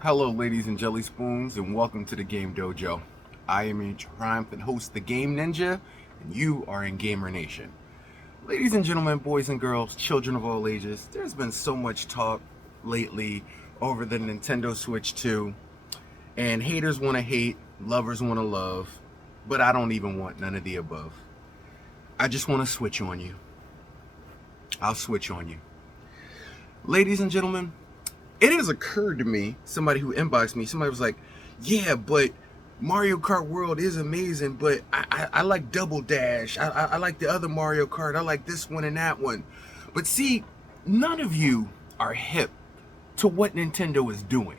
Hello, ladies and jelly spoons, and welcome to the Game Dojo. I am your triumphant host, the Game Ninja, and you are in Gamer Nation. Ladies and gentlemen, boys and girls, children of all ages, there's been so much talk lately over the Nintendo Switch 2, and haters want to hate, lovers want to love, but I don't even want none of the above. I just want to switch on you. I'll switch on you. Ladies and gentlemen, it has occurred to me, somebody who inboxed me, somebody was like, yeah, but Mario Kart World is amazing, but I like Double Dash. I like the other Mario Kart. I like this one and that one. But see, none of you are hip to what Nintendo is doing.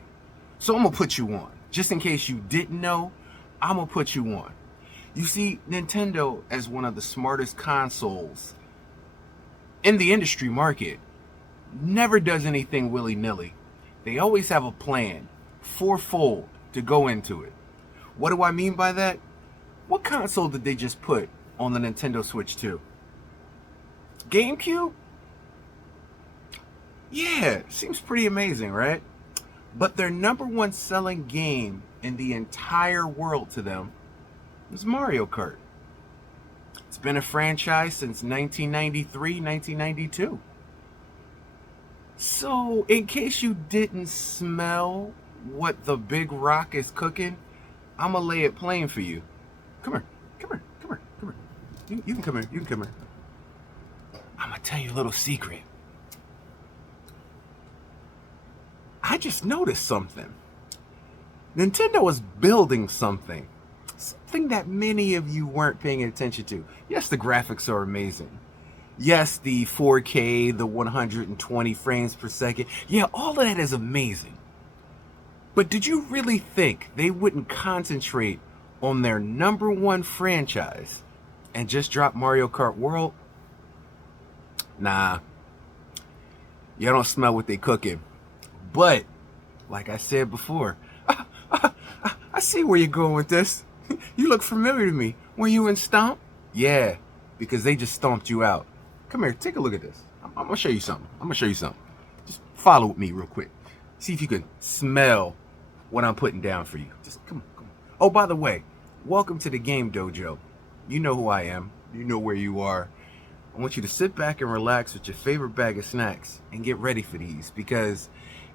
So I'm going to put you on. Just in case you didn't know, I'm going to put you on. You see, Nintendo, as one of the smartest consoles in the industry market, never does anything willy-nilly. They always have a plan, fourfold, to go into it. What do I mean by that? What console did they just put on the Nintendo Switch 2? GameCube? Yeah, seems pretty amazing, right? But their number one selling game in the entire world to them is Mario Kart. It's been a franchise since 1993, 1992. So, in case you didn't smell what the big rock is cooking, I'm gonna lay it plain for you. Come here, come here, come here, come here. You can come here, you can come here. I'm gonna tell you a little secret. I just noticed something. Nintendo is building something. Something that many of you weren't paying attention to. Yes, the graphics are amazing. Yes, the 4K, the 120 frames per second. Yeah, all of that is amazing. But did you really think they wouldn't concentrate on their number one franchise and just drop Mario Kart World? Nah. You don't smell what they cooking. But, like I said before, I see where you're going with this. You look familiar to me. Were you in Stomp? Yeah, because they just stomped you out. Come here, take a look at this. I'm gonna show you something. Just follow with me real quick. See if you can smell what I'm putting down for you. Just come on. Oh, by the way, welcome to the Game Dojo. You know who I am. You know where you are. I want you to sit back and relax with your favorite bag of snacks and get ready for these, because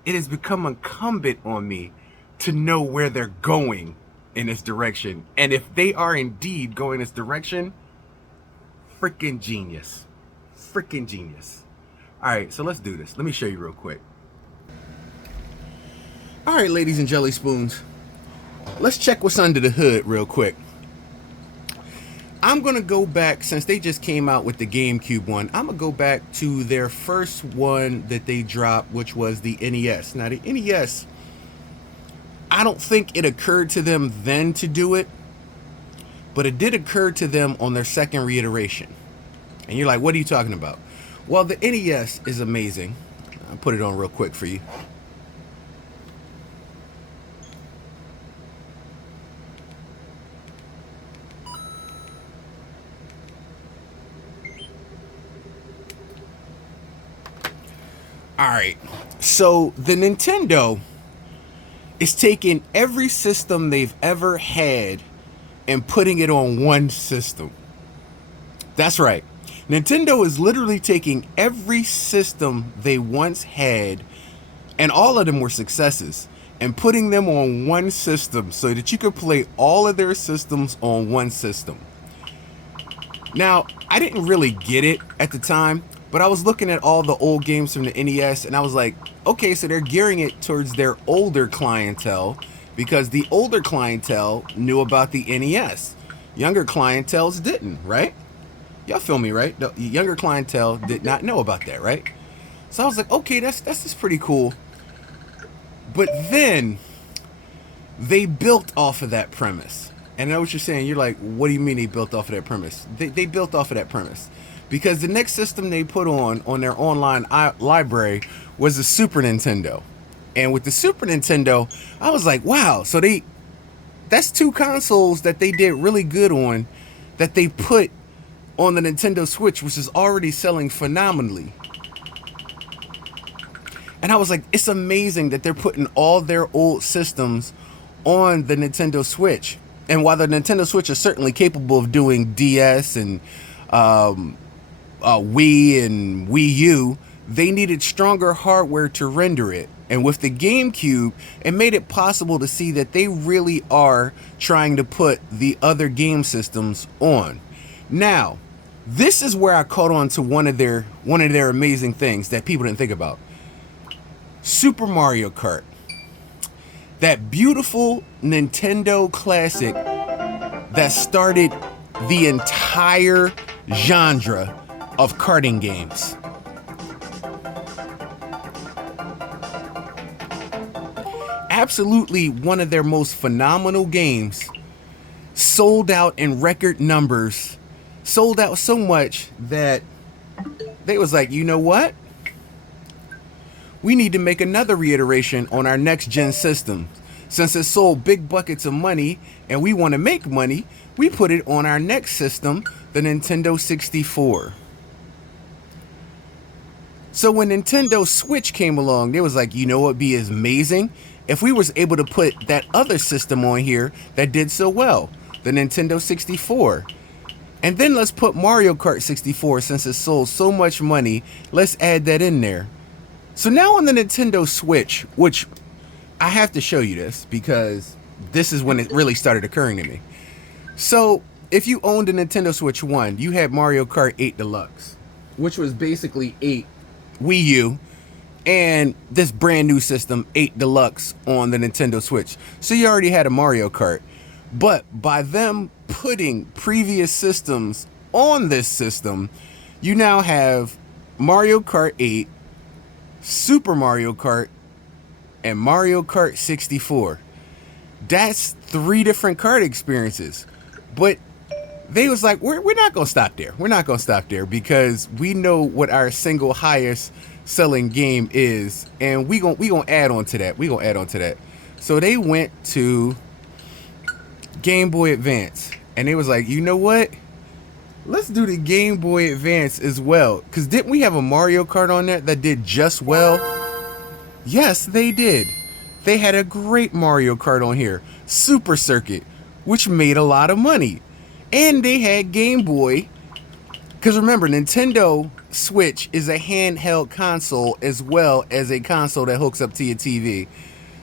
it has become incumbent on me to know where they're going in this direction. And if they are indeed going this direction, freaking genius. Freaking genius. Alright, so let's do this. Let me show you real quick. Alright, ladies and jelly spoons. Let's check what's under the hood real quick. I'm going to go back, since they just came out with the GameCube one, I'm going to go back to their first one that they dropped, which was the NES. Now, the NES, I don't think it occurred to them then to do it, but it did occur to them on their second reiteration. And you're like, what are you talking about? Well, the NES is amazing. I'll put it on real quick for you. Alright, so the Nintendo is taking every system they've ever had and putting it on one system. That's right. Nintendo is literally taking every system they once had, and all of them were successes, and putting them on one system so that you could play all of their systems on one system. Now, I didn't really get it at the time, but I was looking at all the old games from the NES, and I was like, okay, so they're gearing it towards their older clientele, because the older clientele knew about the NES. Younger clienteles didn't, right? Y'all feel me, right? The younger clientele did not know about that, right? So I was like, okay, that's just pretty cool. But then they built off of that premise. And I know what you're saying. You're like, what do you mean they built off of that premise? They built off of that premise. Because the next system they put on their online library was the Super Nintendo. And with the Super Nintendo, I was like, wow, so that's two consoles that they did really good on, that they put on the Nintendo Switch, which is already selling phenomenally. And I was like, it's amazing that they're putting all their old systems on the Nintendo Switch. And while the Nintendo Switch is certainly capable of doing DS and Wii and Wii U, they needed stronger hardware to render it. And with the GameCube, it made it possible to see that they really are trying to put the other game systems on. Now, this is where I caught on to one of their amazing things that people didn't think about. Super Mario Kart. That beautiful Nintendo classic that started the entire genre of karting games. Absolutely one of their most phenomenal games. Sold out in record numbers. Sold out so much that they was like, you know what? We need to make another reiteration on our next gen system. Since it sold big buckets of money and we want to make money, we put it on our next system, the Nintendo 64. So when Nintendo Switch came along, they was like, you know what would be amazing? If we was able to put that other system on here that did so well, the Nintendo 64. And then let's put Mario Kart 64, since it sold so much money, let's add that in there. So now on the Nintendo Switch, which I have to show you this because this is when it really started occurring to me. So if you owned a Nintendo Switch 1, you had Mario Kart 8 Deluxe, which was basically 8 Wii U and this brand new system, 8 Deluxe, on the Nintendo Switch. So you already had a Mario Kart. But by them putting previous systems on this system, you now have Mario Kart 8, Super Mario Kart, and Mario Kart 64. That's 3 different kart experiences. But they was like, we're not going to stop there. We're not going to stop there because we know what our single highest selling game is, and we gonna add on to that. We gonna add on to that. So they went to Game Boy Advance, and they was like, you know what? Let's do the Game Boy Advance as well. Because didn't we have a Mario Kart on there that did just well? Yes, they did. They had a great Mario Kart on here, Super Circuit, which made a lot of money. And they had Game Boy, because remember, Nintendo Switch is a handheld console as well as a console that hooks up to your TV.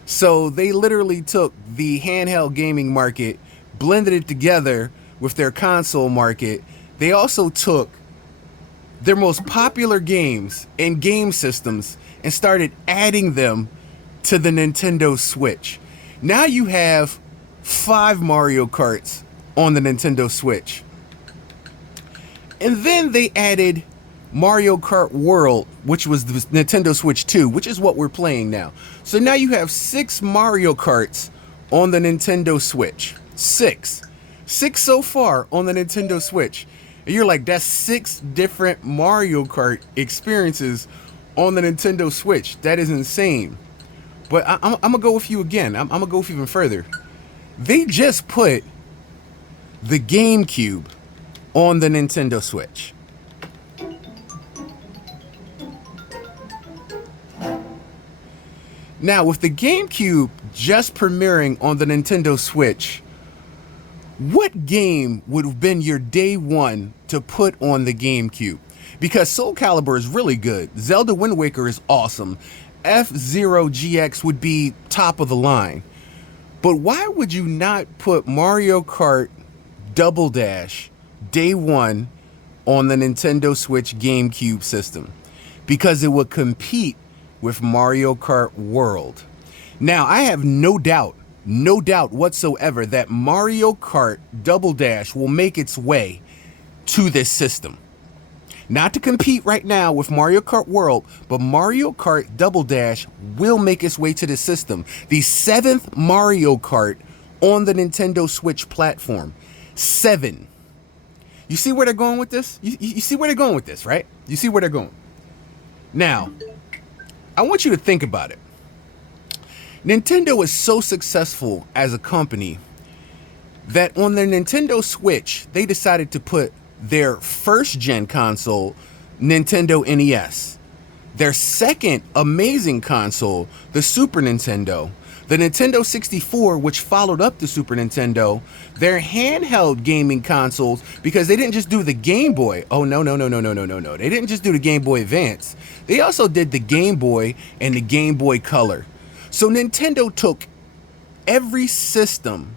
So they literally took the handheld gaming market, blended it together with their console market. They also took their most popular games and game systems and started adding them to the Nintendo Switch. Now you have 5 Mario Karts on the Nintendo Switch. And then they added Mario Kart World, which was the Nintendo Switch 2, which is what we're playing now. So now you have 6 Mario Karts on the Nintendo Switch. 6 so far on the Nintendo Switch. And you're like, that's 6 different Mario Kart experiences on the Nintendo Switch. That is insane. But I'm going to go with you again. I'm going to go with you even further. They just put the GameCube on the Nintendo Switch. Now, with the GameCube just premiering on the Nintendo Switch, what game would have been your day one to put on the GameCube? Because Soul Calibur is really good. Zelda Wind Waker is awesome. F-Zero GX would be top of the line. But why would you not put Mario Kart Double Dash day one on the Nintendo Switch GameCube system? Because it would compete with Mario Kart World. Now, I have no doubt whatsoever that Mario Kart Double Dash will make its way to this system. Not to compete right now with Mario Kart World, but Mario Kart Double Dash will make its way to the system. The 7th Mario Kart on the Nintendo Switch platform. 7. You see where they're going with this? You see where they're going with this, right? You see where they're going. Now, I want you to think about it. Nintendo is so successful as a company that on their Nintendo Switch, they decided to put their first gen console, Nintendo NES. Their second amazing console, the Super Nintendo, the Nintendo 64, which followed up the Super Nintendo, their handheld gaming consoles, because they didn't just do the Game Boy. Oh, no, no, no, no, no, no, no, no. They didn't just do the Game Boy Advance. They also did the Game Boy and the Game Boy Color. So Nintendo took every system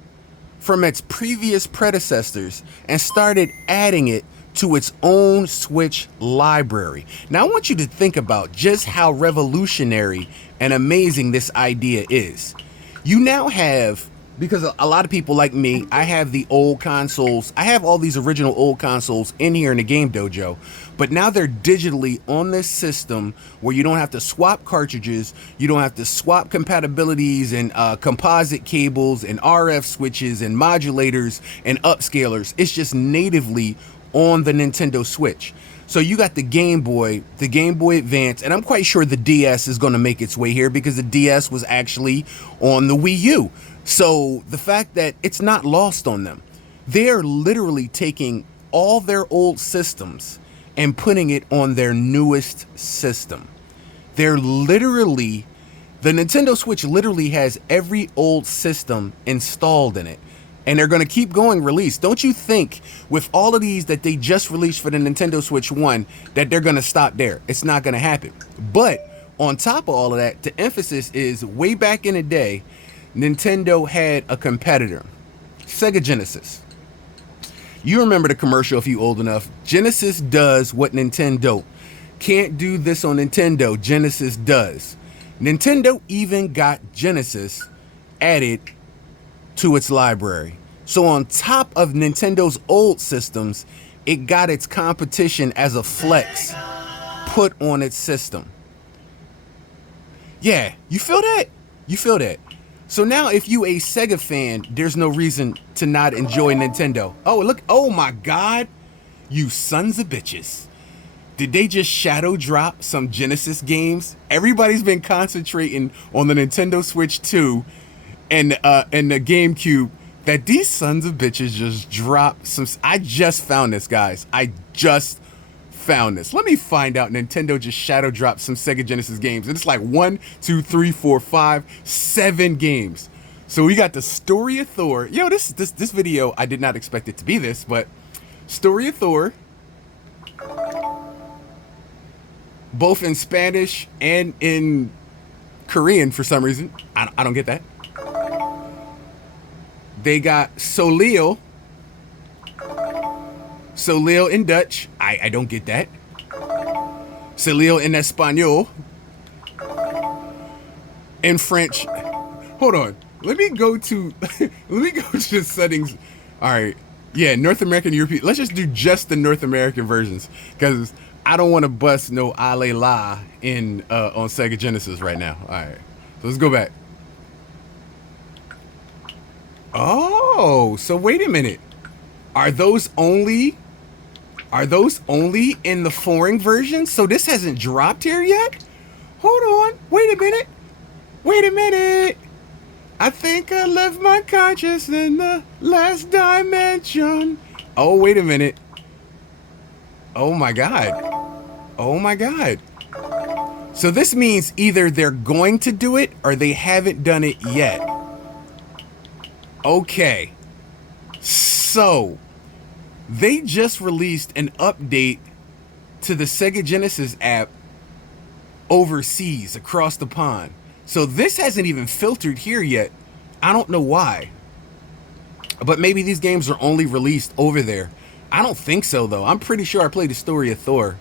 from its previous predecessors and started adding it to its own Switch library. Now I want you to think about just how revolutionary and amazing this idea is. You now have, because a lot of people like me, I have the old consoles. I have all these original old consoles in here in the Game Dojo, but now they're digitally on this system where you don't have to swap cartridges, you don't have to swap compatibilities and composite cables and RF switches and modulators and upscalers. It's just natively on the Nintendo Switch. So you got the Game Boy Advance, and I'm quite sure the DS is going to make its way here because the DS was actually on the Wii U. So the fact that it's not lost on them, they're literally taking all their old systems and putting it on their newest system. They're literally, the Nintendo Switch literally has every old system installed in it. And they're going to keep going release. Don't you think with all of these that they just released for the Nintendo Switch 1 that they're going to stop there? It's not going to happen. But on top of all of that, the emphasis is way back in the day, Nintendo had a competitor, Sega Genesis. You remember the commercial if you're old enough. Genesis does what Nintendo can't do. This on Nintendo, Genesis does. Nintendo even got Genesis added to its library. So on top of Nintendo's old systems, it got its competition as a flex put on its system. Yeah, you feel that? You feel that? So now if you a Sega fan, there's no reason to not enjoy Nintendo. Oh, look, oh my God, you sons of bitches. Did they just shadow drop some Genesis games? Everybody's been concentrating on the Nintendo Switch 2 and the GameCube, that these sons of bitches just dropped some. I just found this, guys. I just found this. Let me find out. Nintendo just shadow dropped some Sega Genesis games, and it's like 1, 2, 3, 4, 5, 7 games. So we got the Story of Thor. Yo, this video, I did not expect it to be this, but Story of Thor, both in Spanish and in Korean for some reason. I don't get that. They got Soleel in Dutch. I don't get that. Soleel in Espanol. In French. Hold on. Let me go to the settings. All right. Yeah, North American, European. Let's just do just the North American versions, because I don't want to bust no Ale La in on Sega Genesis right now. All right. So let's go back. Oh, so wait a minute. Are those only in the foreign version? So this hasn't dropped here yet? Hold on. Wait a minute. I think I left my conscience in the last dimension. Oh, wait a minute. Oh my God. So this means either they're going to do it or they haven't done it yet. Okay, so they just released an update to the Sega Genesis app overseas, across the pond. So this hasn't even filtered here yet. I don't know why, but maybe these games are only released over there. I don't think so, though. I'm pretty sure I played the Story of Thor.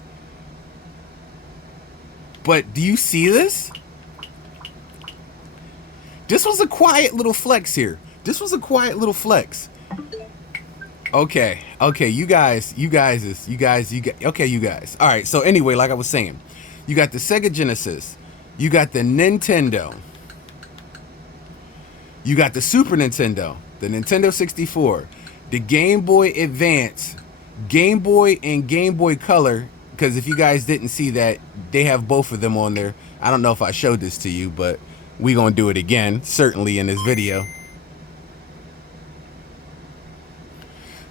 But do you see this? This was a quiet little flex here. Okay, you guys. Okay, you guys. All right, so anyway, like I was saying, you got the Sega Genesis, you got the Nintendo, you got the Super Nintendo, the Nintendo 64, the Game Boy Advance, Game Boy and Game Boy Color, because if you guys didn't see that, they have both of them on there. I don't know if I showed this to you, but we're going to do it again, certainly in this video.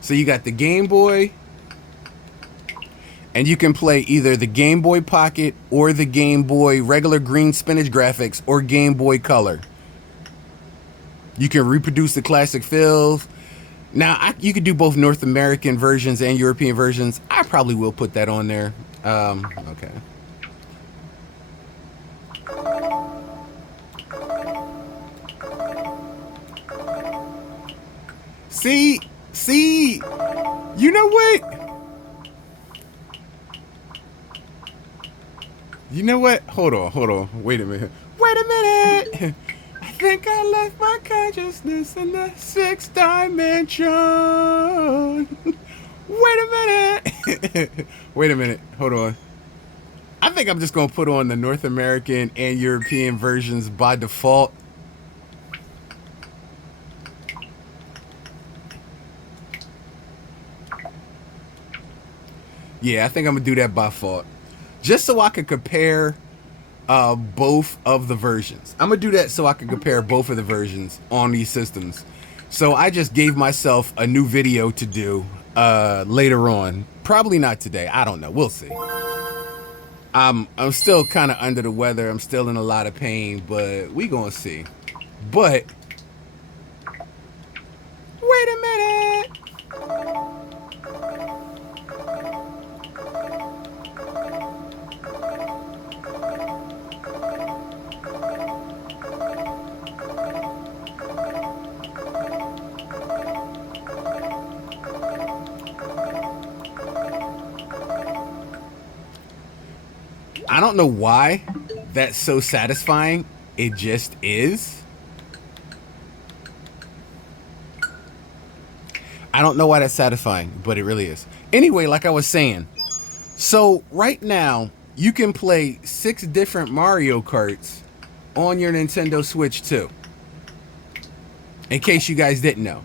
So you got the Game Boy And you can play either the Game Boy Pocket or the Game Boy regular green spinach graphics or Game Boy Color. You can reproduce the classic fills. Now, you could do both North American versions and European versions. I probably will put that on there. Okay. See, you know what? You know what? Hold on. Wait a minute. I think I left my consciousness in the sixth dimension. Wait a minute. Wait a minute. Hold on. I think I'm just going to put on the North American and European versions by default. Yeah, I think I'm going to do that by default. Just so I can compare both of the versions. I'm going to do that so I can compare both of the versions on these systems. So I just gave myself a new video to do later on. Probably not today. I don't know. We'll see. I'm still kind of under the weather. I'm still in a lot of pain, but we gonna see. But wait a minute. I don't know why that's so satisfying. It just is. I don't know why that's satisfying, but it really is. Anyway, like I was saying, so right now you can play 6 different Mario Karts on your Nintendo Switch too. In case you guys didn't know.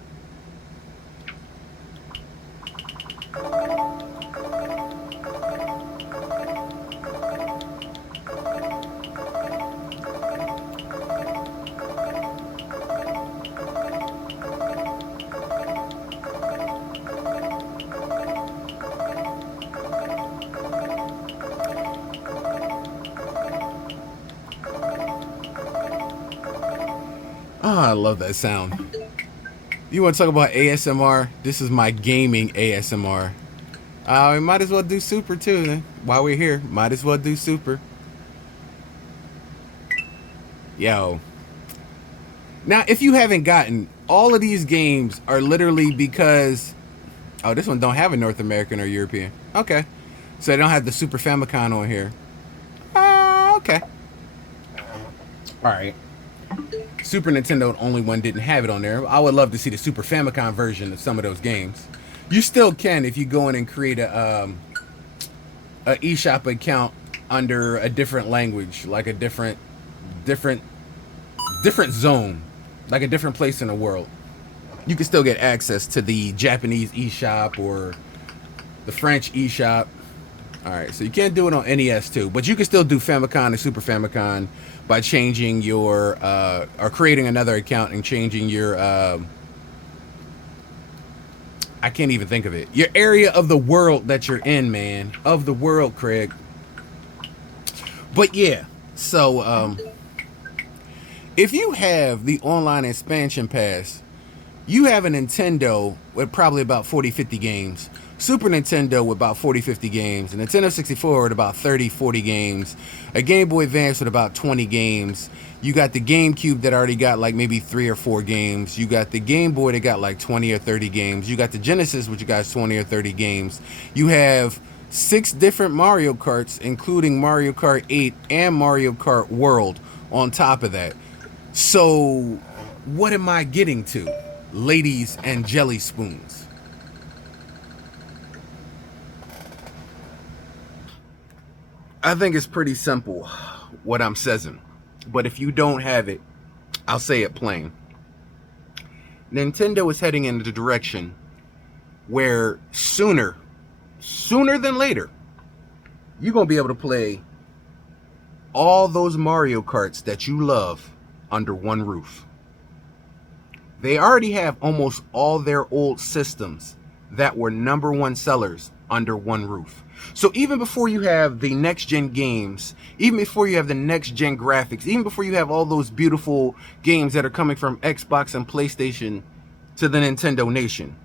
Oh, I love that sound. You want to talk about ASMR? This is my gaming ASMR. We might as well do Super too then. While we're here, might as well do Super. Yo. Now, if you haven't gotten, all of these games are literally because... Oh, this one don't have a North American or European. Okay. So they don't have the Super Famicom on here. Okay. Alright. Super Nintendo, the only one, didn't have it on there. I would love to see the Super Famicom version of some of those games. You still can if you go in and create a eShop account under a different language, like a different zone, like a different place in the world. You can still get access to the Japanese eShop or the French eShop. Alright, so you can't do it on NES2, but you can still do Famicom and Super Famicom by changing your, or creating another account and changing your, I can't even think of it. Your area of the world that you're in, man. Of the world, Craig. But yeah, so, if you have the online expansion pass, you have a Nintendo with probably about 40-50 games. Super Nintendo with about 40-50 games, a Nintendo 64 with about 30-40 games, a Game Boy Advance with about 20 games. You got the GameCube that already got like maybe 3 or 4 games. You got the Game Boy that got like 20 or 30 games. You got the Genesis, which got 20 or 30 games. You have 6 different Mario Karts, including Mario Kart 8 and Mario Kart World on top of that. So what am I getting to, ladies and jelly spoons? I think it's pretty simple what I'm saying, but if you don't have it, I'll say it plain. Nintendo is heading in the direction where sooner than later, you're going to be able to play all those Mario Karts that you love under one roof. They already have almost all their old systems that were #1 sellers under one roof. So even before you have the next gen games, even before you have the next gen graphics, even before you have all those beautiful games that are coming from Xbox and PlayStation to the Nintendo Nation,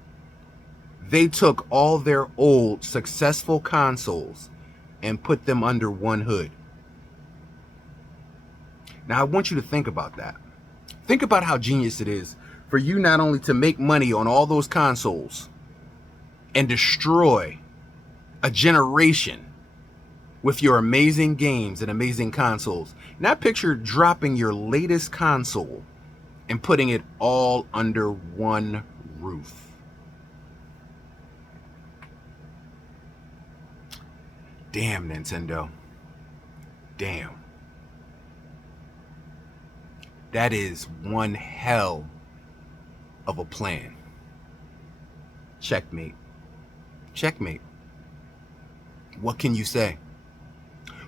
they took all their old successful consoles and put them under one hood. Now I want you to think about that. Think about how genius it is for you not only to make money on all those consoles and destroy a generation with your amazing games and amazing consoles. Now picture dropping your latest console and putting it all under one roof. Damn, Nintendo. Damn. That is one hell of a plan. Checkmate. Checkmate. What can you say?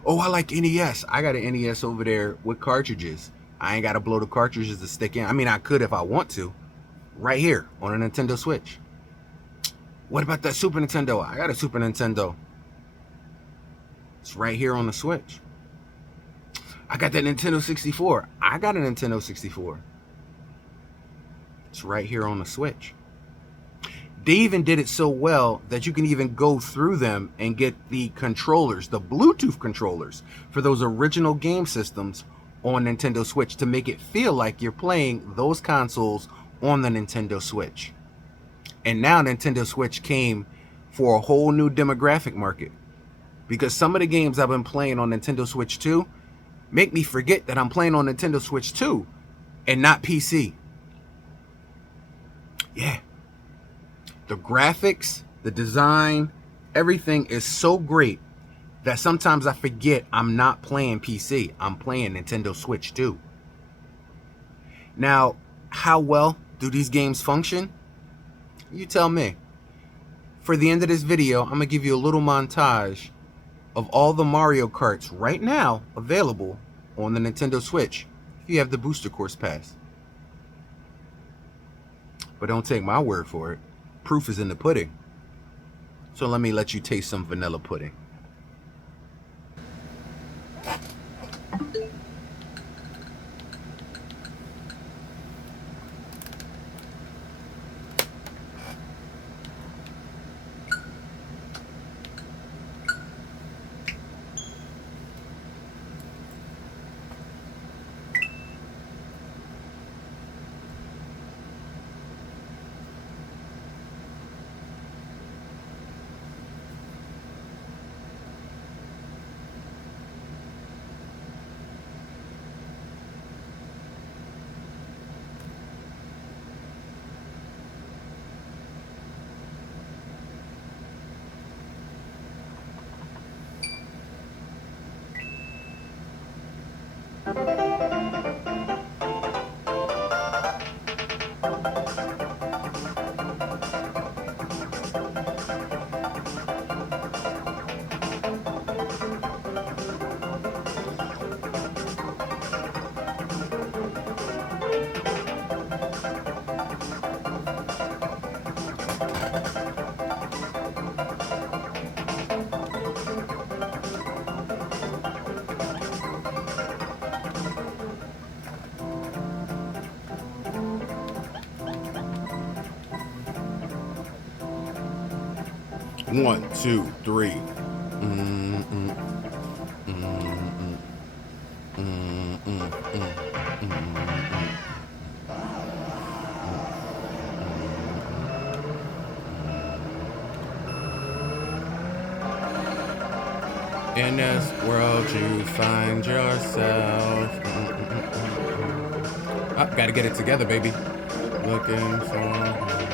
Oh, I like NES. I got an NES over there with cartridges. I ain't got to blow the cartridges to stick in. I mean, I could if I want to. Right here on a Nintendo Switch. What about that Super Nintendo? I got a Super Nintendo. It's right here on the Switch. I got that Nintendo 64. I got a Nintendo 64. It's right here on the Switch. They even did it so well that you can even go through them and get the controllers, the Bluetooth controllers for those original game systems on Nintendo Switch to make it feel like you're playing those consoles on the Nintendo Switch. And now Nintendo Switch came for a whole new demographic market, because some of the games I've been playing on Nintendo Switch 2 make me forget that I'm playing on Nintendo Switch 2 and not PC. Yeah. The graphics, the design, everything is so great that sometimes I forget I'm not playing PC. I'm playing Nintendo Switch 2. Now, how well do these games function? You tell me. For the end of this video, I'm going to give you a little montage of all the Mario Karts right now available on the Nintendo Switch if you have the Booster Course Pass. But don't take my word for it. Proof is in the pudding. So let me let you taste some vanilla pudding. One, two, three. In this world you find yourself. Oh, gotta get it together, baby. Looking for...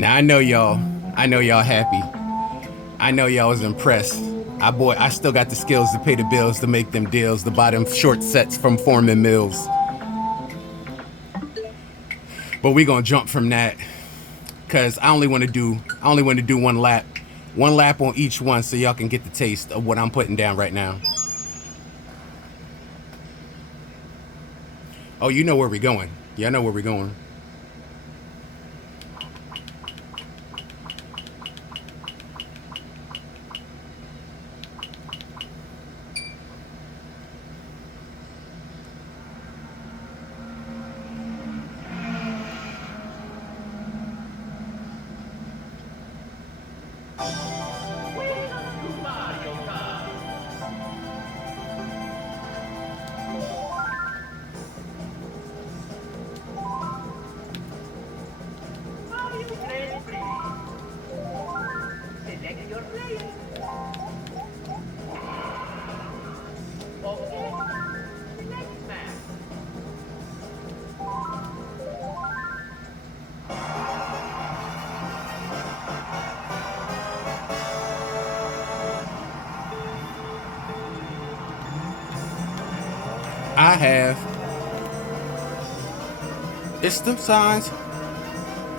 Now I know y'all. I know y'all happy. I know y'all was impressed. I still got the skills to pay the bills, to make them deals, to buy them short sets from Foreman Mills. But we gonna jump from that, cause I only want to do one lap on each one, so y'all can get the taste of what I'm putting down right now. Oh, you know where we're going. Yeah, I know where we're going. I have. It's them signs.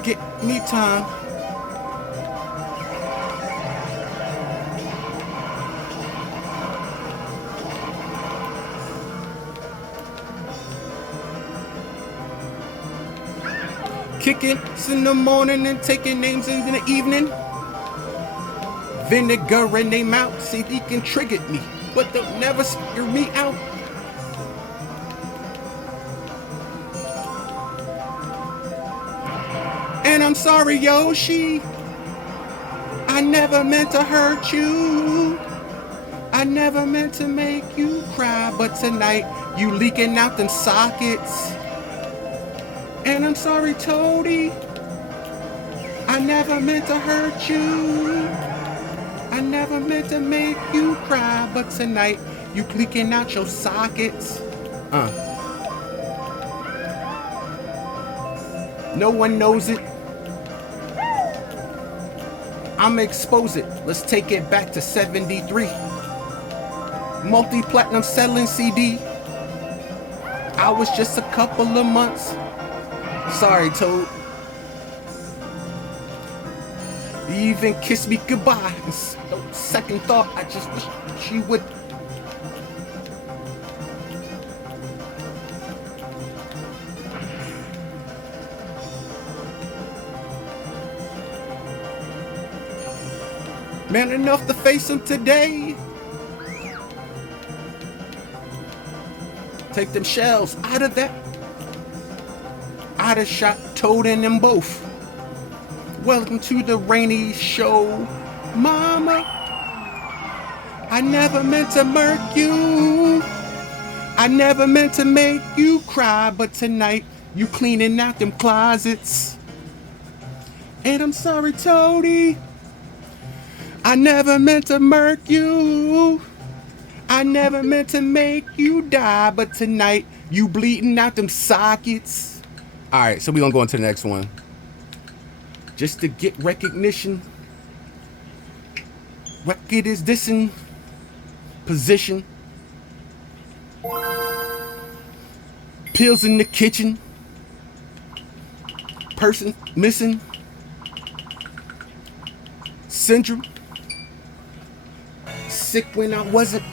Get me time. Kicking in the morning and taking names in the evening. Vinegar in their mouth, see they can trigger me, but they'll never scare me out. And I'm sorry, Yoshi. I never meant to hurt you. I never meant to make you cry, but tonight you leaking out them sockets. And I'm sorry, Toadie. I never meant to hurt you. I never meant to make you cry, but tonight you leaking out your sockets. No one knows it. I'ma expose it. Let's take it back to 73. Multi-platinum selling CD. I was just a couple of months. Sorry, Toad. You even kissed me goodbye. Second thought, I just wish she would. Man enough to face him today. Take them shells out of that. I'd have shot Toad in them both. Welcome to the rainy show, Mama. I never meant to murk you. I never meant to make you cry, but tonight you cleaning out them closets. And I'm sorry, Toadie. I never meant to murk you. I never meant to make you die, but tonight you bleeding out them sockets. All right, so we're gonna go into the next one. Just to get recognition. Record is this in position. Pills in the kitchen. Person missing. Syndrome. Sick when I wasn't.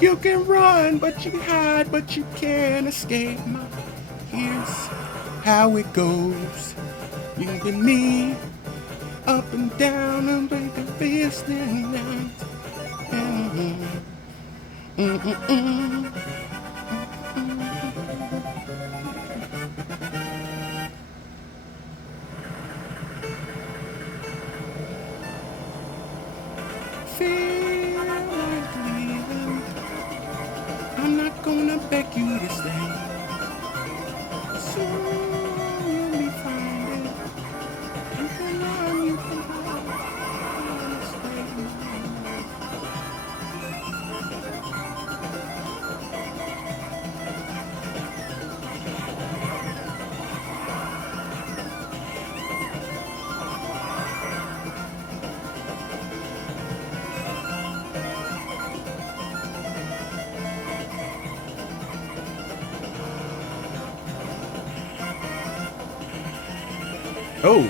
You can run, but you hide, but you can't escape. Here's how it goes. You and me, up and down, and break the fist and night. Feel like leaving. I'm not gonna beg you to stay. Oh,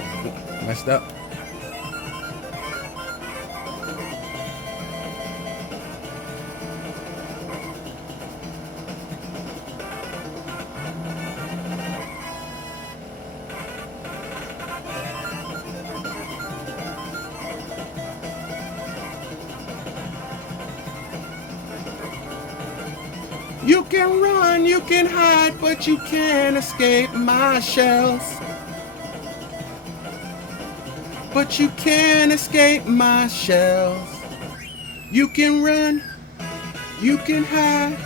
messed up. You can run, you can hide, but you can't escape my shells. But you can't escape my shells. You can run, you can hide,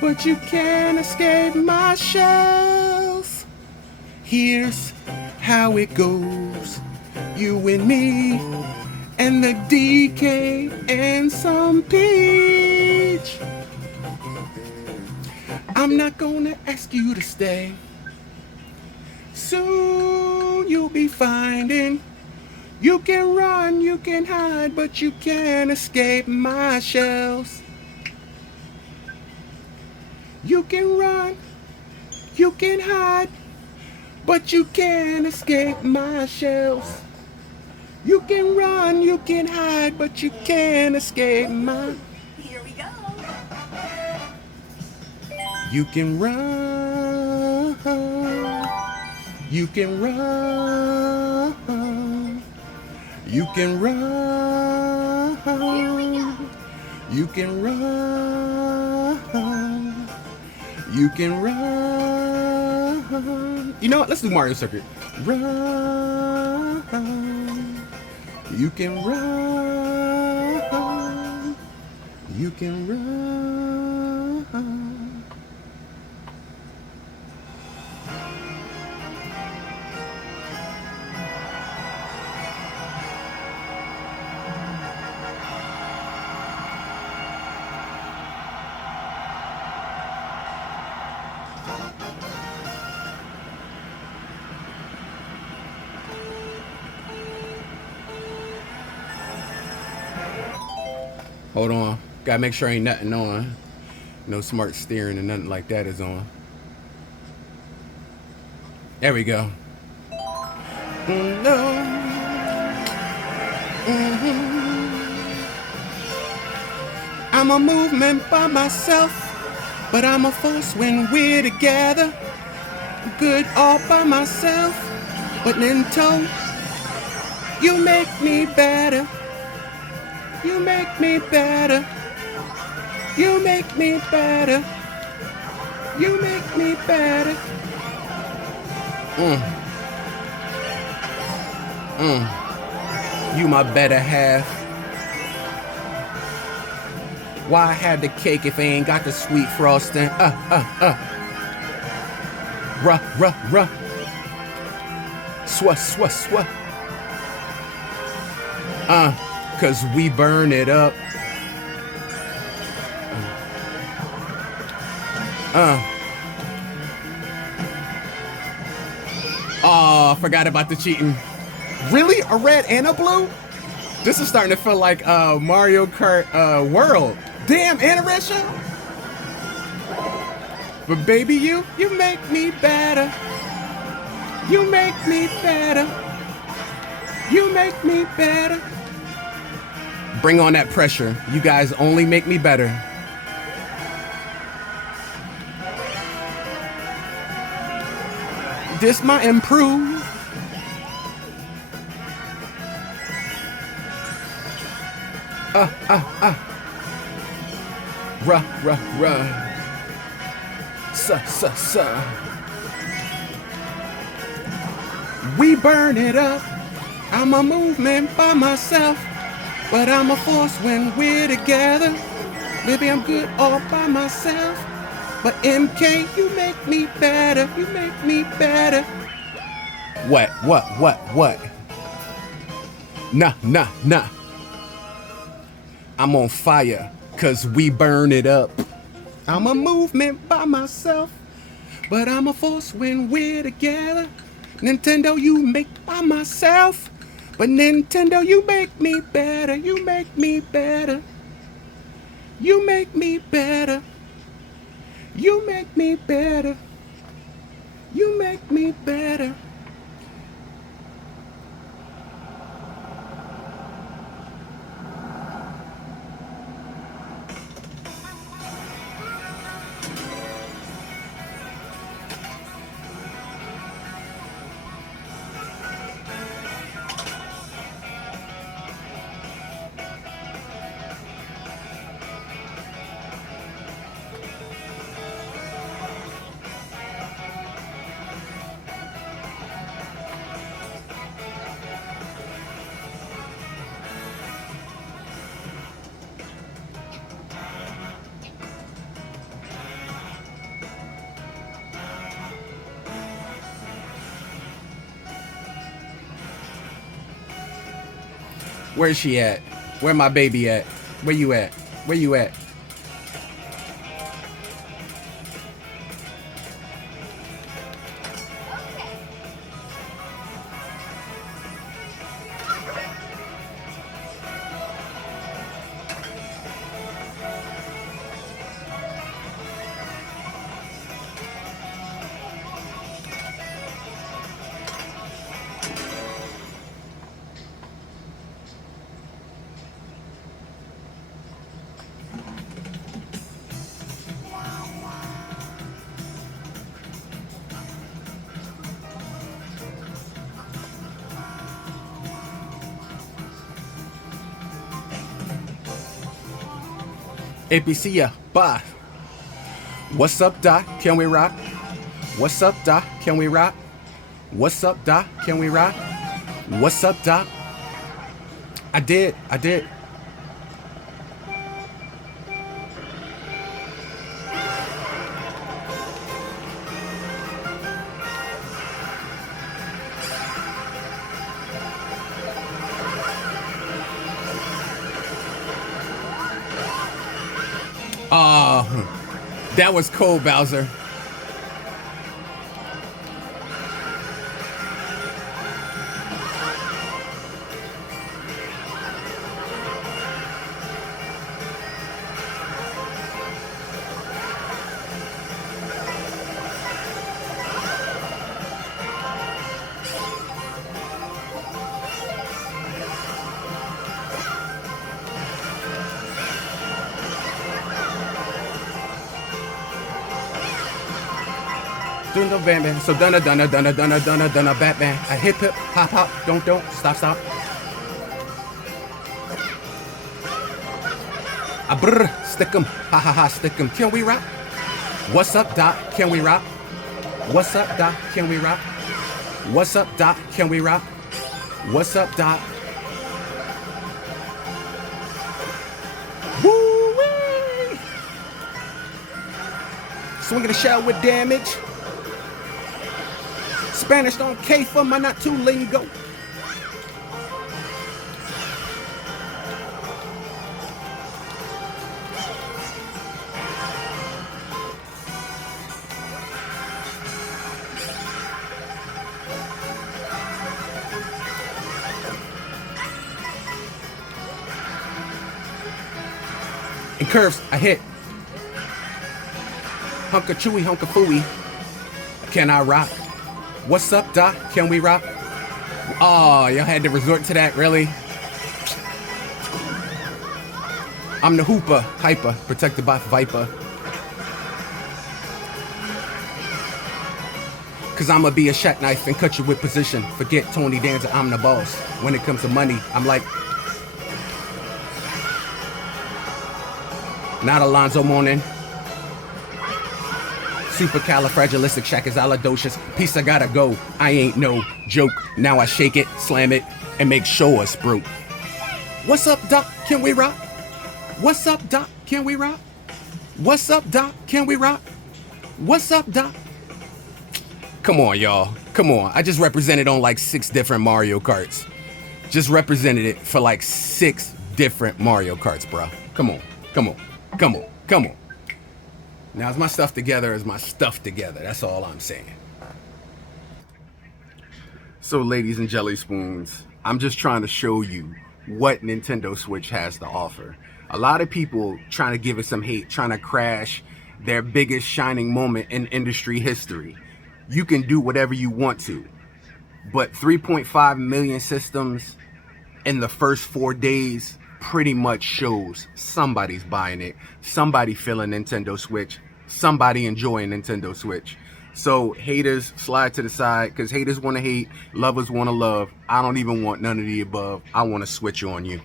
but you can't escape my shells. Here's how it goes. You and me, and the DK and some peach. I'm not gonna ask you to stay. Soon you'll be finding you can run, you can hide, but you can't escape my shells. You can run, you can hide, but you can't escape my shells. You can run, you can hide, but you can't escape my... Here we go. You can run, you can run, you can run, you can run, you can run. You know what? Let's do Mario Circuit. Run, you can run, you can run. Hold on. Gotta make sure ain't nothing on. No smart steering and nothing like that is on. There we go. No. I'm a movement by myself, but I'm a force when we're together. Good all by myself, but Ninto, you make me better. You make me better. You make me better. You make me better. You my better half. Why have the cake if I ain't got the sweet frosting? Ruh, ruh, ruh. Swah, swah, swah. Cause we burn it up. Oh, forgot about the cheating. Really? A red and a blue? This is starting to feel like Mario Kart World. Damn, and a red shell? But baby, you make me better. You make me better. You make me better. Bring on that pressure. You guys only make me better. This might improve. Ruh, ruh, ruh. Suh, suh, suh. We burn it up. I'm a movement by myself, but I'm a force when we're together. Maybe I'm good all by myself, but MK, you make me better. You make me better. What? Nah. I'm on fire, cause we burn it up. I'm a movement by myself, but I'm a force when we're together. Nintendo, you make by myself, but Nintendo, you make me better. You make me better. You make me better. You make me better. You make me better. Where's she at? Where my baby at? Where you at? Where you at? APC, yeah, bye. What's up, Doc? Can we rock? What's up, Doc? Can we rock? What's up, Doc? Can we rock? What's up, Doc? I did. That was cool, Bowser. Doing the bam bam. So dunna bat bang. I hip hip hop hop. Don't stop. I brr stick 'em. Ha stick 'em. Can we rock? What's up, Doc? Can we rock? What's up, Doc? Can we rock? What's up, Doc? Can we rock? What's up, Doc? Woo-wee! Swinging a shell with damage. Spanish don't K for my not too lingo. And curves, I hit. Hunka chewy, hunka fooey. Can I rock? What's up, Doc? Can we rock? Oh, y'all had to resort to that, really? I'm the hooper, hyper, protected by Viper. Cause I'ma be a shot knife and cut you with position. Forget Tony Danza, I'm the boss. When it comes to money, I'm like... Not Alonzo Mourning. Supercalifragilisticexpialidocious. Piece I gotta go. I ain't no joke. Now I shake it, slam it, and make sure it's broke. What's up, Doc? Can we rock? What's up, Doc? Can we rock? What's up, Doc? Can we rock? What's up, Doc? Come on, y'all. Come on. I just represented on like 6 different Mario Karts. Just represented it for like 6 different Mario Karts, bro. Come on. Now, is my stuff together? Is my stuff together? That's all I'm saying. So, ladies and jelly spoons, I'm just trying to show you what Nintendo Switch has to offer. A lot of people trying to give it some hate, trying to crash their biggest shining moment in industry history. You can do whatever you want to, but 3.5 million systems in the first 4 days pretty much shows somebody's buying it, somebody feeling Nintendo Switch, somebody enjoying Nintendo Switch. So haters, slide to the side, because haters want to hate, lovers want to love. I don't even want none of the above. I want to switch on you.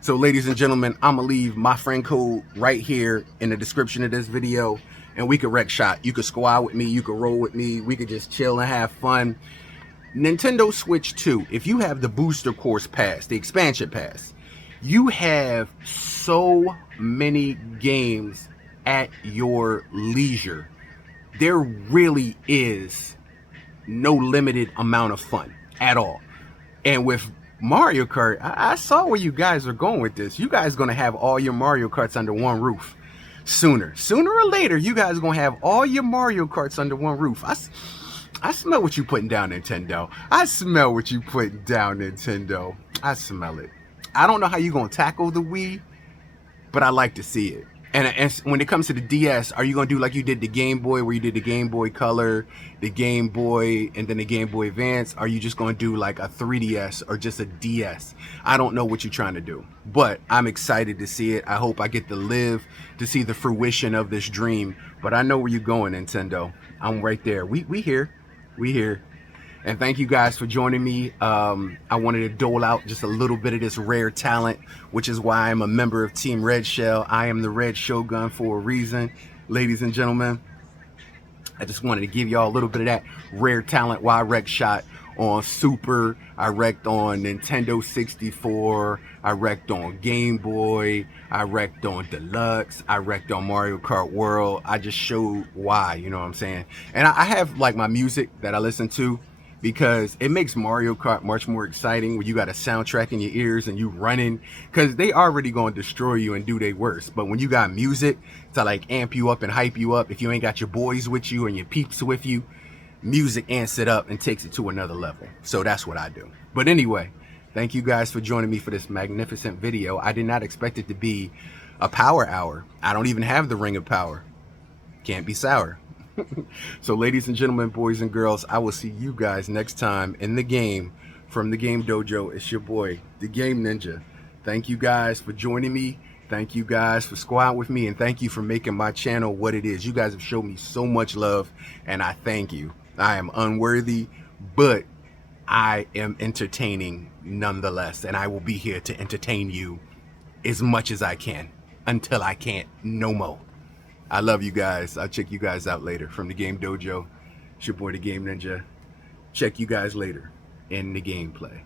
So ladies and gentlemen, I'm going to leave my friend code right here in the description of this video, and we could wreck shot. You could squad with me, you could roll with me, we could just chill and have fun. Nintendo Switch 2, if you have the Booster Course Pass, the expansion pass, you have so many games at your leisure. There really is no limited amount of fun at all. And with Mario Kart. I saw where you guys are going with this. You guys gonna have all your Mario Karts under one roof. Sooner or later, you guys are gonna have all your Mario Karts under one roof. I smell what you putting down, Nintendo. I smell what you putting down, Nintendo. I smell it. I don't know how you gonna tackle the Wii, but I like to see it. And when it comes to the DS, are you gonna do like you did the Game Boy, where you did the Game Boy Color, the Game Boy, and then the Game Boy Advance? Are you just gonna do like a 3DS or just a DS? I don't know what you're trying to do, but I'm excited to see it. I hope I get to live to see the fruition of this dream. But I know where you're going, Nintendo. I'm right there. We here, we here. And thank you guys for joining me. I wanted to dole out just a little bit of this rare talent, which is why I'm a member of Team Red Shell. I am the Red Shogun for a reason, ladies and gentlemen. I just wanted to give y'all a little bit of that rare talent while I wrecked shot on Super, I wrecked on Nintendo 64, I wrecked on Game Boy, I wrecked on Deluxe, I wrecked on Mario Kart World. I just showed why, you know what I'm saying? And I have like my music that I listen to, because it makes Mario Kart much more exciting when you got a soundtrack in your ears and you running, because they already going to destroy you and do their worst. But when you got music to like amp you up and hype you up, if you ain't got your boys with you and your peeps with you, music amps it up and takes it to another level. So that's what I do. But anyway, thank you guys for joining me for this magnificent video. I did not expect it to be a power hour. I don't even have the ring of power. Can't be sour. So ladies and gentlemen, boys and girls, I will see you guys next time in the game. From the Game Dojo, it's your boy, the Game Ninja. Thank you guys for joining me. Thank you guys for squatting with me, and thank you for making my channel what it is. You guys have shown me so much love, and I thank you. I am unworthy, but I am entertaining nonetheless, and I will be here to entertain you as much as I can until I can't no more. I love you guys. I'll check you guys out later. From the Game Dojo, it's your boy, the Game Ninja. Check you guys later in the gameplay.